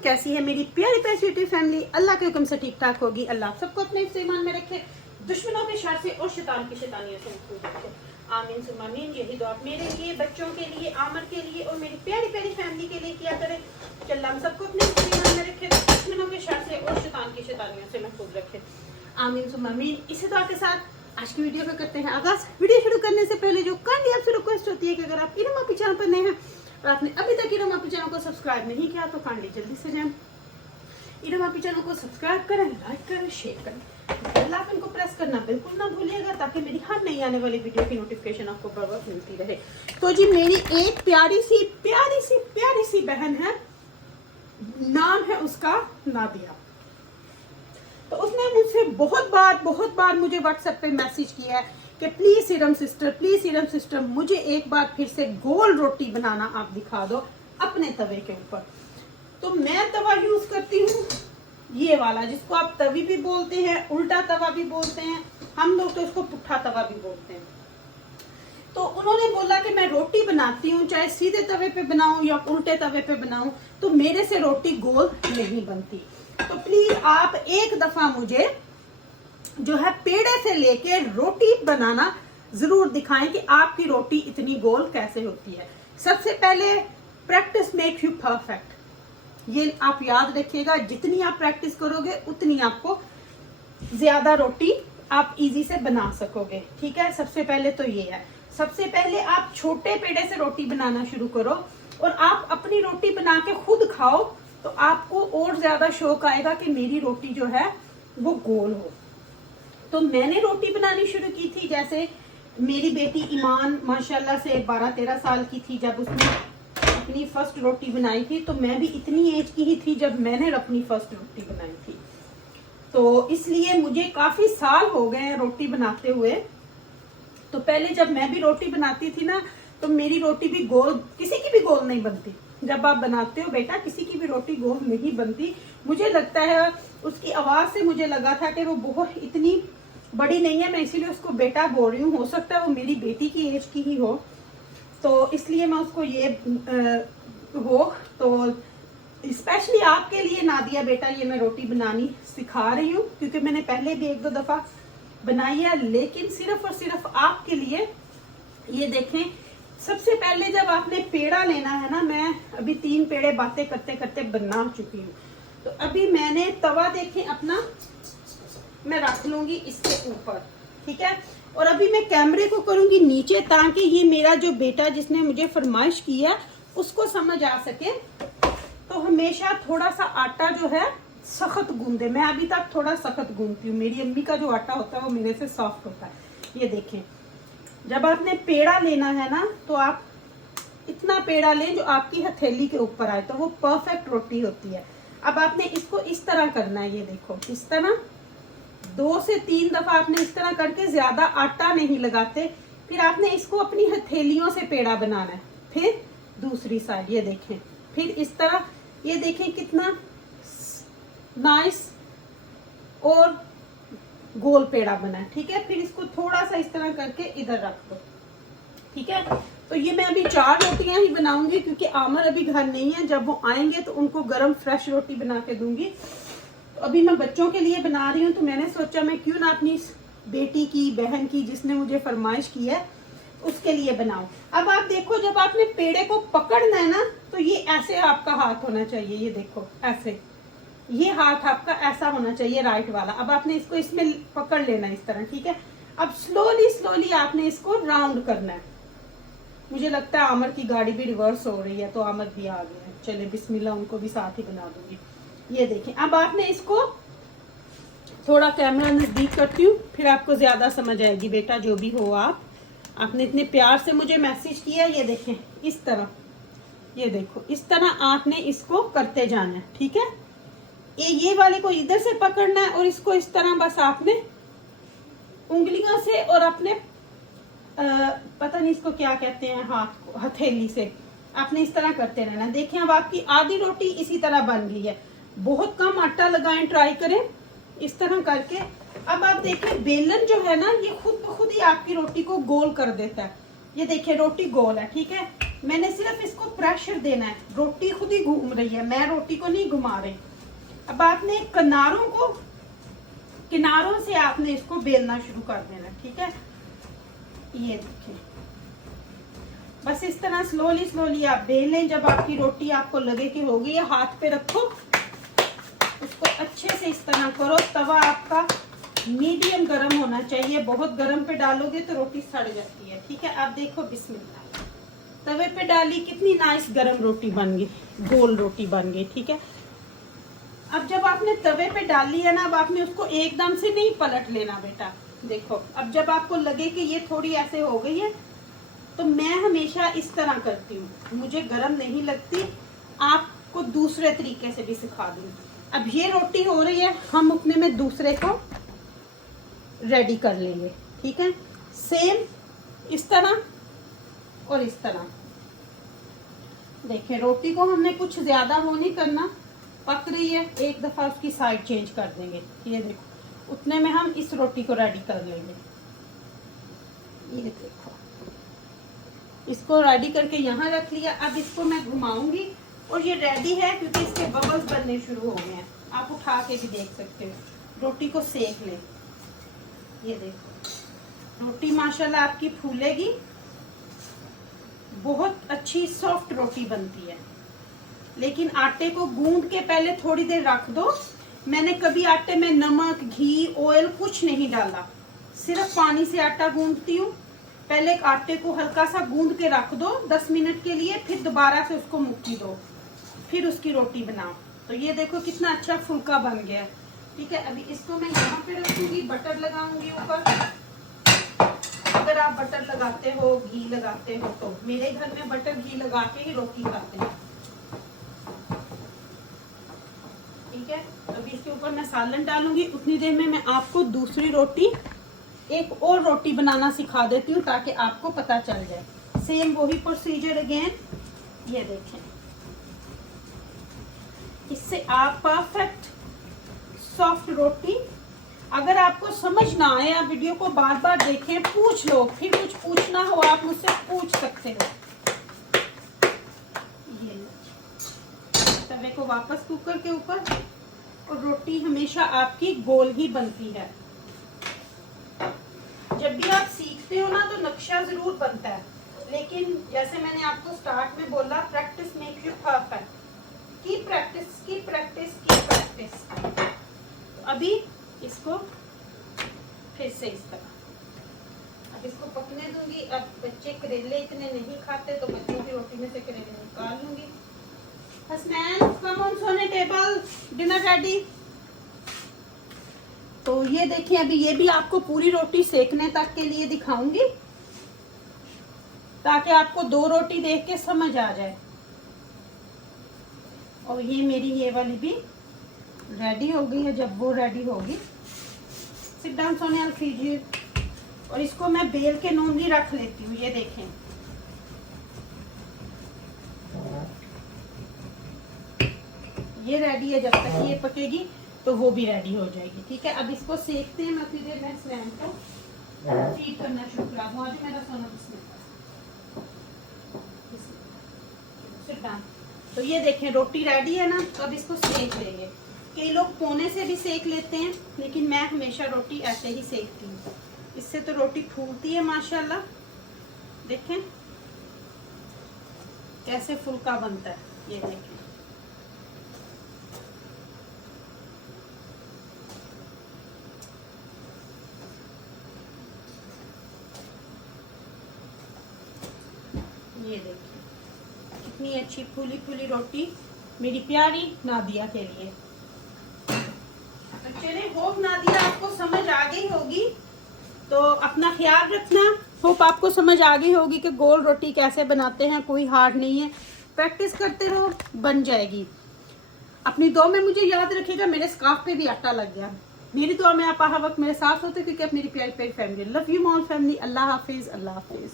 कैसी है मेरी प्यारी प्यारी स्वीटी फैमिली। अल्लाह के हुक्म से ठीक ठाक होगी। अल्लाह सबको अपने ईमान में रखे, दुश्मनों के शर से और शैतान की शैतानियों से महफूज रखे। आमीन सुम्मा आमीन। यही दुआ मेरे लिए, बच्चों के लिए, आमर के लिए और मेरी प्यारी प्यारी फैमिली के लिए किया करें कि अल्लाह हम सबको अपने ईमान में रखे, दुश्मनों के शर से और शैतान की शैतानियों से महफूज रखे। आमीन सुम्मा आमीन। इसी दुआ के साथ आज की वीडियो को करते हैं आगाज। वीडियो शुरू करने से पहले जो काइंडली आपसे रिक्वेस्ट होती है कि अगर आप इरम चैनल पर नए हैं और आपने अभी तक इरम चैनल को सब्सक्राइब नहीं किया तो काइंडली जल्दी से जाएं, इरम चैनल को सब्सक्राइब करें, लाइक करें, शेयर करें, बेल आइकन को प्रेस करना बिल्कुल ना भूलिएगा ताकि मेरी हर नई आने वाली वीडियो की नोटिफिकेशन आपको बर वक्त मिलती रहे। तो जी मेरी एक प्यारी सी बहन है, नाम है उसका नादिया। तो उसने मुझसे बहुत बार मुझे व्हाट्सएप पे मैसेज किया है कि प्लीज इरम सिस्टर मुझे एक बार फिर से गोल रोटी बनाना आप दिखा दो अपने तवे के ऊपर। तो मैं तवा यूज करती हूँ ये वाला, जिसको आप तवी भी बोलते हैं, उल्टा तवा भी बोलते हैं, हम लोग तो इसको पुट्ठा तवा भी बोलते हैं। तो उन्होंने बोला कि मैं रोटी बनाती हूँ चाहे सीधे तवे पे बनाऊं या उल्टे तवे पे बनाऊं तो मेरे से रोटी गोल नहीं बनती। तो प्लीज आप एक दफा मुझे जो है पेड़े से लेके रोटी बनाना जरूर दिखाएं कि आपकी रोटी इतनी गोल कैसे होती है। सबसे पहले प्रैक्टिस मेक यू परफेक्ट, ये आप याद रखिएगा। जितनी आप प्रैक्टिस करोगे उतनी आपको ज्यादा रोटी आप इजी से बना सकोगे। ठीक है, सबसे पहले तो ये है। सबसे पहले आप छोटे पेड़े से रोटी बनाना शुरू करो और आप अपनी रोटी बना के खुद खाओ तो आपको और ज्यादा शौक आएगा कि मेरी रोटी जो है वो गोल हो। तो मैंने रोटी बनानी शुरू की थी, जैसे मेरी बेटी ईमान माशाल्लाह से 12-13 साल की थी जब उसने अपनी फर्स्ट रोटी बनाई थी। तो मैं भी इतनी एज की ही थी जब मैंने अपनी फर्स्ट रोटी बनाई थी। तो इसलिए मुझे काफी साल हो गए रोटी बनाते हुए। तो पहले जब मैं भी रोटी बनाती थी ना तो मेरी रोटी भी गोल, किसी की भी गोल नहीं बनती। जब आप बनाते हो बेटा किसी की भी रोटी गोल नहीं बनती। मुझे लगता है उसकी आवाज से मुझे लगा था कि वो बहुत इतनी बड़ी नहीं है, मैं इसीलिए उसको बेटा बोल रही हूँ। हो सकता है वो मेरी बेटी की एज की ही हो, तो इसलिए मैं उसको ये तो स्पेशली आपके लिए नादिया बेटा ये मैं रोटी बनानी सिखा रही हूँ क्योंकि मैंने पहले भी 1-2 दफा बनाई है, लेकिन सिर्फ और सिर्फ आपके लिए। ये देखें, सबसे पहले जब आपने पेड़ा लेना है ना, मैं अभी 3 पेड़े बातें करते करते बना चुकी हूँ। तो अभी मैंने तवा देखें अपना मैं रख लूंगी इसके ऊपर, ठीक है। और अभी मैं कैमरे को करूंगी नीचे ताकि ये मेरा जो बेटा जिसने मुझे फरमाइश की है उसको समझ आ सके। तो हमेशा थोड़ा सा आटा जो है सख्त गूंदे। मैं अभी तक थोड़ा सख्त गूंदती हूँ, मेरी अम्मी का जो आटा होता है वो मेरे से सॉफ्ट होता है। ये देखें, जब आपने पेड़ा लेना है ना तो आप इतना पेड़ा लें जो आपकी हथेली के ऊपर आए, तो वो परफेक्ट रोटी होती है। अब आपने इसको इस तरह करना है, ये देखो इस तरह 2 से 3 दफा आपने इस तरह करके, ज्यादा आटा नहीं लगाते। फिर आपने इसको अपनी हथेलियों से पेड़ा बनाना है। फिर दूसरी साइड ये देखें, फिर इस तरह ये देखें कितना नाइस और गोल पेड़ा बना है। ठीक है, फिर इसको थोड़ा सा इस तरह करके इधर रख दो। ठीक है, तो ये मैं अभी 4 रोटियां ही बनाऊंगी क्योंकि आमर अभी घर नहीं है। जब वो आएंगे तो उनको गरम फ्रेश रोटी बना के दूंगी। तो अभी मैं बच्चों के लिए बना रही हूँ तो मैंने सोचा मैं क्यों ना अपनी बेटी की, बहन की, जिसने मुझे फरमाइश की है उसके लिए बनाऊं। अब आप देखो, जब आपने पेड़े को पकड़ना है ना तो ये ऐसे आपका हाथ होना चाहिए। ये देखो ऐसे, ये हाथ आपका ऐसा होना चाहिए राइट वाला। अब आपने इसको इसमें पकड़ लेना है इस तरह। ठीक है, अब स्लोली आपने इसको राउंड करना है। मुझे लगता है आमर की गाड़ी भी रिवर्स हो रही है तो आमर भी आ गए हैं। चले बिस्मिल्लाह, उनको भी साथ ही बना दूंगी। ये देखें, अब आपने इसको थोड़ा कैमरा नजदीक करती हूँ फिर आपको ज्यादा समझ आएगी। बेटा जो भी हो आपने इतने प्यार से मुझे मैसेज किया। ये देखें इस तरह, ये देखो इस तरह आपने इसको करते जाना है। ठीक है, ये वाले को इधर से पकड़ना है और इसको इस तरह बस आपने उंगलियों से और अपने पता नहीं इसको क्या कहते हैं, हाथ को, हथेली से आपने इस तरह करते रहना। देखिए अब आपकी आधी रोटी इसी तरह बन गई है। बहुत कम आटा लगाएं, ट्राई करें इस तरह करके। अब आप देखें बेलन जो है ना ये खुद ब खुद ही आपकी रोटी को गोल कर देता है। ये देखिए रोटी गोल है। ठीक है, मैंने सिर्फ इसको प्रेशर देना है, रोटी खुद ही घूम रही है, मैं रोटी को नहीं घुमा रही। अब आपने किनारों से आपने इसको बेलना शुरू कर देना, ठीक है। ये देखिए, बस इस तरह स्लोली आप बेल लें। जब आपकी रोटी आपको लगे कि हो गई है, हाथ पे रखो, उसको अच्छे से इस तरह करो। तवा आपका मीडियम गरम होना चाहिए, बहुत गरम पे डालोगे तो रोटी सड़ जाती है, ठीक है। आप देखो, बिस्मिल्लाह, तवे पे डाली, कितनी नाइस गरम रोटी बन गई, गोल रोटी बन गई, ठीक है। अब जब आपने तवे पे डाली है ना, अब आपने उसको एकदम से नहीं पलट लेना बेटा। देखो, अब जब आपको लगे कि ये थोड़ी ऐसे हो गई है, तो मैं हमेशा इस तरह करती हूँ, मुझे गरम नहीं लगती, आपको दूसरे तरीके से भी सिखा दूँ। अब ये रोटी हो रही है, हम उतने में दूसरे को रेडी कर लेंगे, ठीक है। सेम इस तरह और इस तरह। देखिए, रोटी को हमने कुछ ज्यादा वो नहीं करना, पक रही है, एक दफा उसकी साइड चेंज कर देंगे। ये देखो, उतने में हम इस रोटी को रेडी कर लेंगे। ये देखो, इसको रेडी करके यहाँ रख लिया। अब इसको मैं घुमाऊंगी और ये रेडी है, क्योंकि इसके बबल्स बनने शुरू हो गए हैं। आप उठा के भी देख सकते हो, रोटी को सेक लें। ये देखो, रोटी माशाल्लाह आपकी फूलेगी, बहुत अच्छी सॉफ्ट रोटी बनती है। लेकिन आटे को गूंद के पहले थोड़ी देर रख दो। मैंने कभी आटे में नमक, घी, ऑयल कुछ नहीं डाला, सिर्फ पानी से आटा गूंदती हूँ। पहले आटे को हल्का सा गूंद के रख दो 10 मिनट के लिए, फिर दोबारा से उसको मुट्ठी दो, फिर उसकी रोटी बनाओ। तो ये देखो कितना अच्छा फुल्का बन गया, ठीक है। अभी इसको मैं यहाँ पे रखूंगी, बटर लगाऊंगी ऊपर। अगर आप बटर लगाते हो, घी लगाते हो, तो मेरे घर में बटर घी लगा के ही रोटी खाते हैं, ठीक है। अभी इसके ऊपर मैं सालन डालूंगी। उतनी देर में मैं आपको दूसरी रोटी, एक और रोटी बनाना सिखा देती हूँ, ताकि आपको पता चल जाए। सेम वही प्रोसीजर अगेन। ये देखें, इससे आप परफेक्ट सॉफ्ट रोटी। अगर आपको समझ ना आए, आप वीडियो को बार बार देखें, पूछ लो, फिर कुछ पूछना हो आप मुझसे पूछ सकते हो। ये तवे को वापस कुकर के ऊपर, और रोटी हमेशा आपकी गोल ही बनती है। जब भी आप सीखते हो ना, तो नक्शा जरूर बनता है, लेकिन जैसे मैंने आपको स्टार्ट में बोला, प्रैक्टिस मेक्स यू परफेक्ट। की प्रैक्टिस। तो अभी इसको फिर से इस तरह, अब इसको पकने दूंगी। अब बच्चे करेले इतने नहीं खाते, तो बच्चों की रोटी में से करेले निकाल लूंगी। हसनैन, कम ऑन सोने टेबल, डिनर रेडी। तो ये देखिए, अभी ये भी आपको पूरी रोटी सेकने तक के लिए दिखाऊंगी, ताकि आपको 2 रोटी देख के समझ आ जाए। और ये मेरी ये वाली भी रेडी हो गई है। जब वो रेडी होगी, सिट डाउन सोने, I'll feed you। और इसको मैं बेल के नोंदी रख लेती हूँ। ये देखें, ये रेडी है। जब तक ये पकेगी तो वो भी रेडी हो जाएगी, ठीक है। अब इसको सेकते हैं। मैं फिर मैं स्नैन को फीड करना शुरू करा दूँ। आज मेरा सोना सिट डाउन। तो ये देखें, रोटी रेडी है ना। तो अब इसको सेक लेंगे। कई लोग पोने से भी सेक लेते हैं, लेकिन मैं हमेशा रोटी ऐसे ही सेकती हूँ। इससे तो रोटी फूलती है माशाल्लाह। देखें कैसे फुल्का बनता है। ये देखें, ये देखिए कितनी अच्छी फूली फूली रोटी मेरी प्यारी नादिया के लिए। तो चलिए, होप नादिया आपको समझ आ गई होगी। तो अपना ख्याल रखना। होप आपको समझ आ गई होगी कि गोल रोटी कैसे बनाते हैं। कोई हार्ड नहीं है, प्रैक्टिस करते रहो, बन जाएगी। अपनी दुआ में मुझे याद रखिएगा, मेरे स्कार्फ पे भी आटा लग गया। मेरी दुआ में आप हर वक्त मेरे साथ होते, क्योंकि आप मेरी प्यारी प्यारी family. Love you all family. Allah Hafiz, Allah Hafiz.